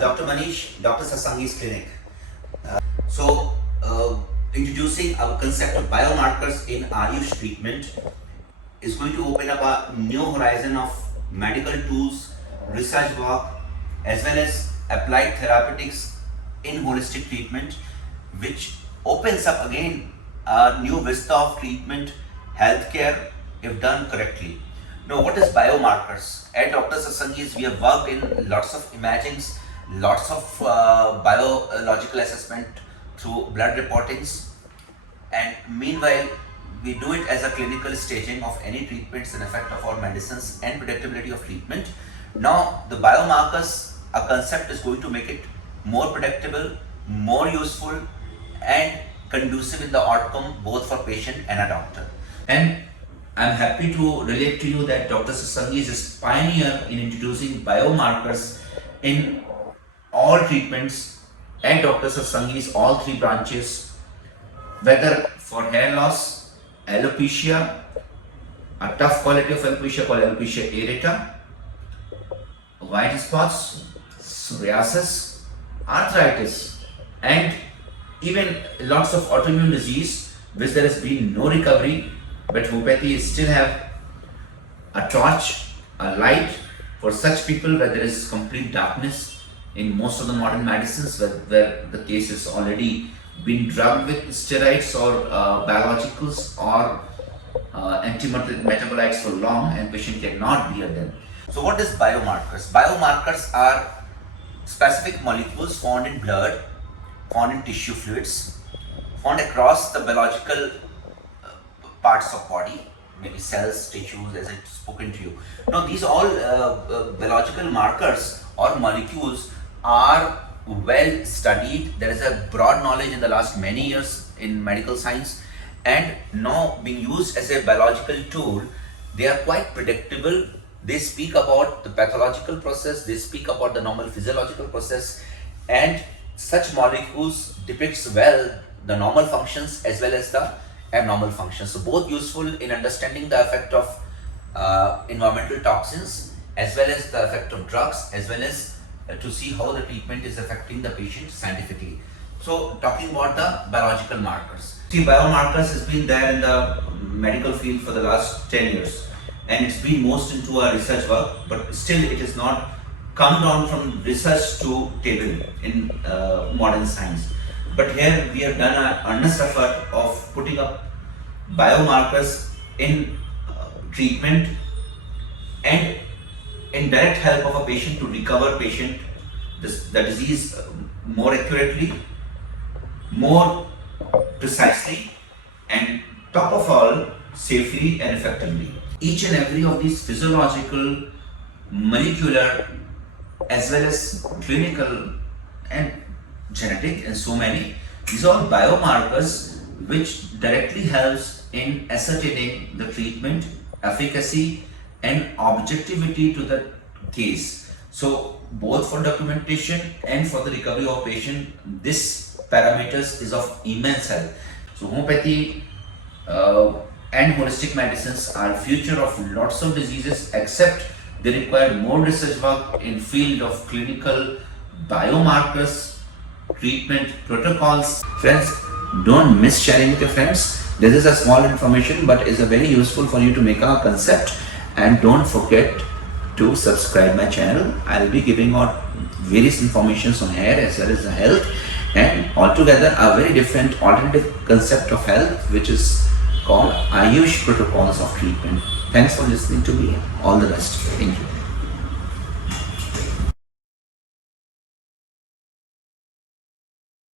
Dr. Manish, Dr. Satsangi's clinic. So, introducing our concept of biomarkers in AYUSH treatment is going to open up a new horizon of medical tools, research work, as well as applied therapeutics in holistic treatment, which opens up again a new vista of treatment, healthcare, if done correctly. Now, what is biomarkers? At Dr. Satsangi's, we have worked in lots of imagings, lots of biological assessment through blood reportings, and meanwhile, we do it as a clinical staging of any treatments and effect of our medicines and predictability of treatment. Now, the biomarkers, a concept is going to make it more predictable, more useful, and conducive in the outcome both for patient and a doctor. And I'm happy to relate to you that Dr. Satsangi is a pioneer in introducing biomarkers in all treatments at Dr. Satsangi's all three branches, whether for hair loss, alopecia, a tough quality of alopecia called alopecia areata, white spots, psoriasis, arthritis, and even lots of autoimmune disease which there has been no recovery, but homeopathy still have a torch, a light for such people where there is complete darkness in most of the modern medicines where the case is already been drugged with steroids or biologicals or anti-metabolites for long and patient cannot bear them. So what is biomarkers? Biomarkers are specific molecules found in blood, found in tissue fluids, found across the biological parts of body, maybe cells, tissues, as I've spoken to you. Now these all biological markers or molecules are well studied. There is a broad knowledge in the last many years in medical science, and now being used as a biological tool, they are quite predictable. They speak about the pathological process, they speak about the normal physiological process, and such molecules depicts well the normal functions as well as the abnormal functions. So both useful in understanding the effect of environmental toxins as well as the effect of drugs, as well as to see how the treatment is affecting the patient scientifically. So talking about the biological markers. See, biomarkers has been there in the medical field for the last 10 years and it's been most into a research work, but still it is not come down from research to table in modern science. But here we have done an earnest effort of putting up biomarkers in treatment and in direct help of a patient to recover the disease more accurately, more precisely, and top of all, safely and effectively. Each and every of these physiological, molecular, as well as clinical and genetic and so many, these are biomarkers which directly helps in ascertaining the treatment, efficacy and objectivity to the case. So both for documentation and for the recovery of patient, this parameters is of immense help. So homeopathy and holistic medicines are future of lots of diseases, except they require more research work in field of clinical biomarkers, treatment protocols. Friends, don't miss sharing with your friends. This is a small information but is a very useful for you to make a concept, and don't forget to subscribe my channel. I will be giving out various informations on hair as well as the health, and altogether a very different alternative concept of health which is called AYUSH protocols of treatment. Thanks for listening to me. All the best. Thank you.